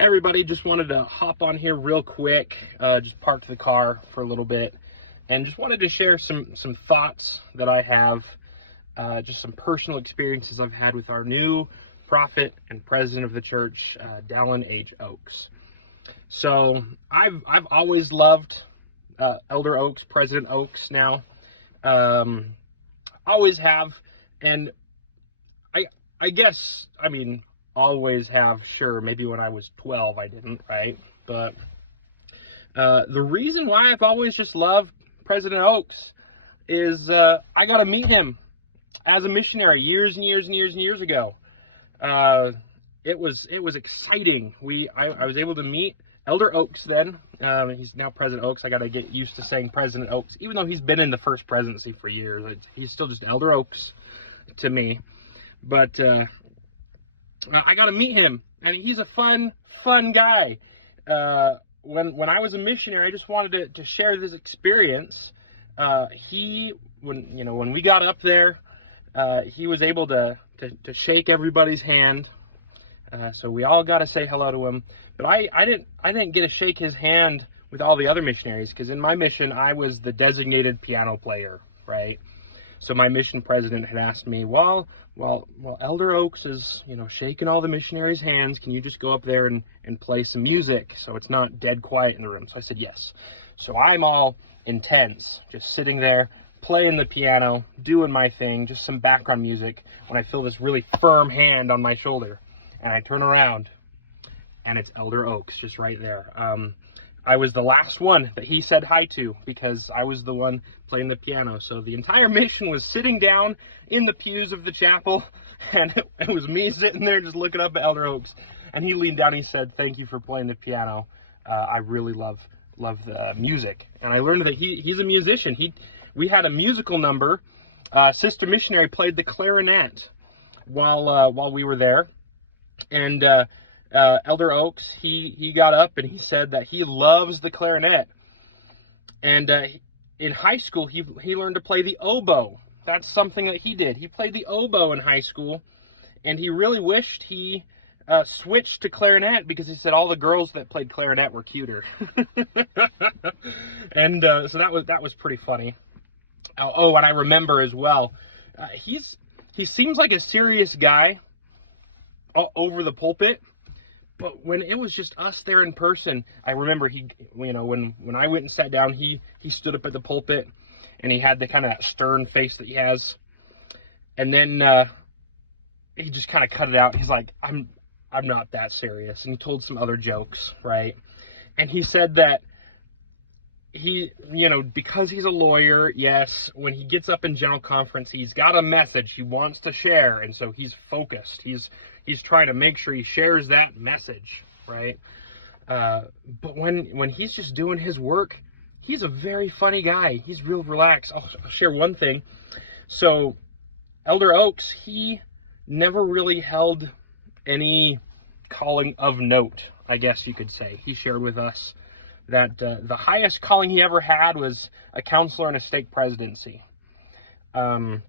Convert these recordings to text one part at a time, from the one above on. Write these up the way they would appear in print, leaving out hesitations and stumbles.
Hey everybody, just wanted to hop on here real quick, just parked the car for a little bit, and just wanted to share some thoughts that I have, just some personal experiences I've had with our new prophet and president of the church, Dallin H. Oaks. So I've always loved Elder Oaks, President Oaks now, always have, and I guess, always have, sure, maybe when I was 12 I didn't, right? But the reason why I've always just loved President Oaks is I got to meet him as a missionary years and years ago. It was exciting. I was able to meet Elder Oaks then. He's now President Oaks. I got to get used to saying President Oaks, even though he's been in the first presidency for years. He's still just Elder Oaks to me. But I got to meet him, and he's a fun guy. When I was a missionary, I just wanted to share this experience. When we got up there, he was able to shake everybody's hand. So we all got to say hello to him. But I didn't get to shake his hand with all the other missionaries, because in my mission, I was the designated piano player, right? So my mission president had asked me, well, Elder Oaks is, shaking all the missionaries' hands. Can you just go up there and play some music so it's not dead quiet in the room? So I said, yes. So I'm all intense, just sitting there, playing the piano, doing my thing, just some background music, when I feel this really firm hand on my shoulder. And I turn around, and it's Elder Oaks just right there. I was the last one that he said hi to, because I was the one playing the piano. So the entire mission was sitting down in the pews of the chapel, and it was me sitting there just looking up at Elder Oaks. And he leaned down and he said, "Thank you for playing the piano. I really love the music." And I learned that he's a musician. We had a musical number. Sister Missionary played the clarinet while we were there. And Elder Oaks, he got up and he said that he loves the clarinet. And in high school, he learned to play the oboe. That's something that he did. He played the oboe in high school, and he really wished he switched to clarinet, because he said all the girls that played clarinet were cuter. And so that was pretty funny. Oh, and I remember as well, he seems like a serious guy over the pulpit. But when it was just us there in person, I remember when I went and sat down, he stood up at the pulpit, and he had the kind of that stern face that he has. And then he just kind of cut it out. He's like, I'm not that serious. And he told some other jokes, right? And he said that because he's a lawyer, yes, when he gets up in general conference, he's got a message he wants to share, and so he's focused. He's trying to make sure he shares that message, right? But when he's just doing his work, he's a very funny guy. He's real relaxed. I'll share one thing. So Elder Oaks, he never really held any calling of note, I guess you could say. He shared with us that the highest calling he ever had was a counselor in a stake presidency. For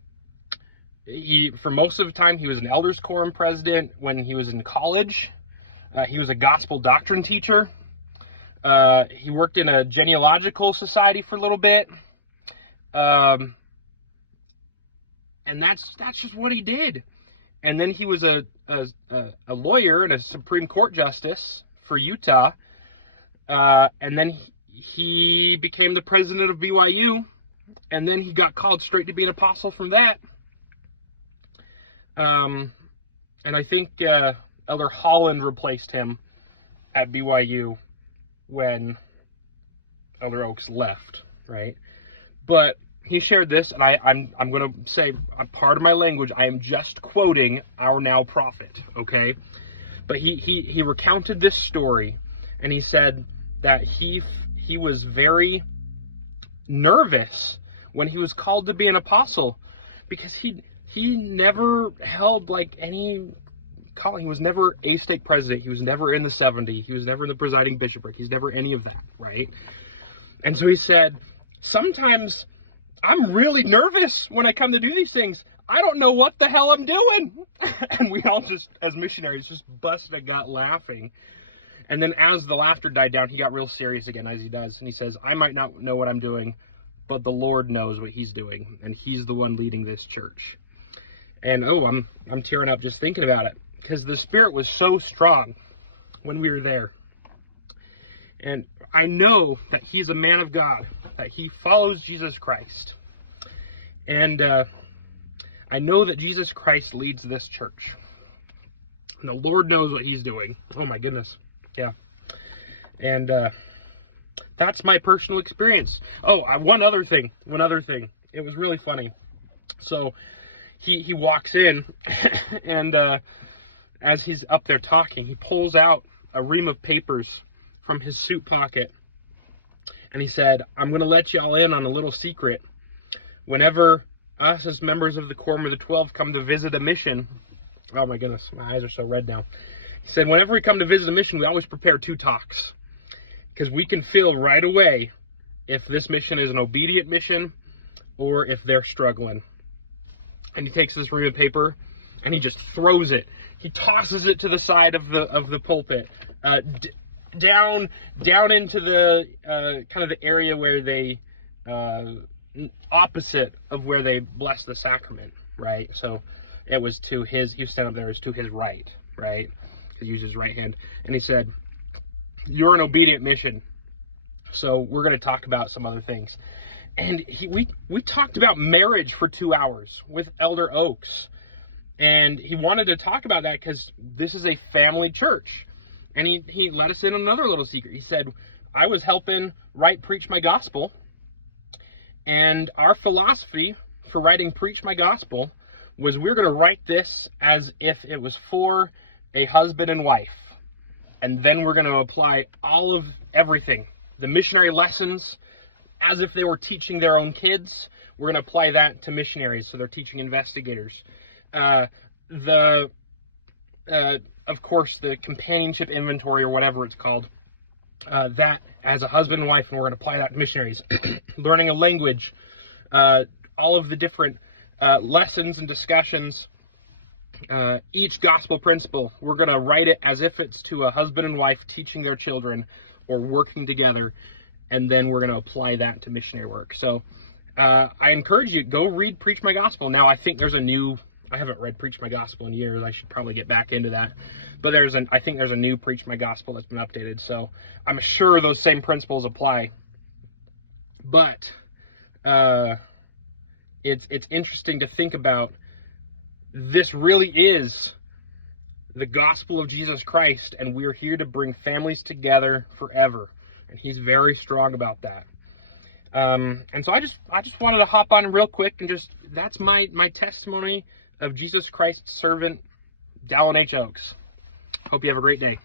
most of the time, he was an elders quorum president. When he was in college, he was a gospel doctrine teacher. He worked in a genealogical society for a little bit. And that's just what he did. And then he was a lawyer and a Supreme Court justice for Utah. And then he became the president of BYU. And then he got called straight to be an apostle from that. And I think Elder Holland replaced him at BYU when Elder Oaks left, right? But he shared this, and I'm going to say a part of my language. I am just quoting our now prophet, okay? But he recounted this story, and he said that he was very nervous when he was called to be an apostle, because he never held like any calling. He was never a stake president. He was never in the 70. He was never in the presiding bishopric. He's never any of that, right? And so he said, sometimes I'm really nervous when I come to do these things. I don't know what the hell I'm doing. And we all just, as missionaries, just busted a gut laughing. And then as the laughter died down, he got real serious again, as he does. And he says, I might not know what I'm doing, but the Lord knows what he's doing. And he's the one leading this church. And I'm tearing up just thinking about it, because the Spirit was so strong when we were there. And I know that he's a man of God, that he follows Jesus Christ. And I know that Jesus Christ leads this church. And the Lord knows what he's doing. Oh my goodness. Yeah. And that's my personal experience. Oh, one other thing. It was really funny. So he walks in, and as he's up there talking, he pulls out a ream of papers from his suit pocket. And he said, I'm going to let y'all in on a little secret. Whenever us as members of the Quorum of the 12 come to visit a mission, oh my goodness, my eyes are so red now. He said, whenever we come to visit a mission, we always prepare 2 talks. Because we can feel right away if this mission is an obedient mission or if they're struggling. And he takes this ream of paper and he just throws it. He tosses it to the side of the pulpit, down into the kind of the area where they opposite of where they bless the sacrament, right? So it was to his, he was standing up there, it was to his right, right? He used his right hand, and he said, you're an obedient mission, so we're going to talk about some other things. And we talked about marriage for 2 hours with Elder Oaks, and he wanted to talk about that because this is a family church. And he let us in on another little secret. He said, I was helping write Preach My Gospel, and our philosophy for writing Preach My Gospel was we're going to write this as if it was for a husband and wife. And then we're going to apply all of everything. The missionary lessons, as if they were teaching their own kids. We're going to apply that to missionaries, so they're teaching investigators. Of course, the companionship inventory, or whatever it's called, that as a husband and wife, and we're going to apply that to missionaries. Learning a language, all of the different lessons and discussions, each gospel principle, we're going to write it as if it's to a husband and wife teaching their children or working together, and then we're going to apply that to missionary work. So I encourage you, go read Preach My Gospel. Now, I think there's a new, I haven't read Preach My Gospel in years. I should probably get back into that. But I think there's a new Preach My Gospel that's been updated. So I'm sure those same principles apply. But it's interesting to think about. This really is the gospel of Jesus Christ, and we're here to bring families together forever. And he's very strong about that. And so I just wanted to hop on real quick and that's my testimony of Jesus Christ's servant, Dallin H. Oaks. Hope you have a great day.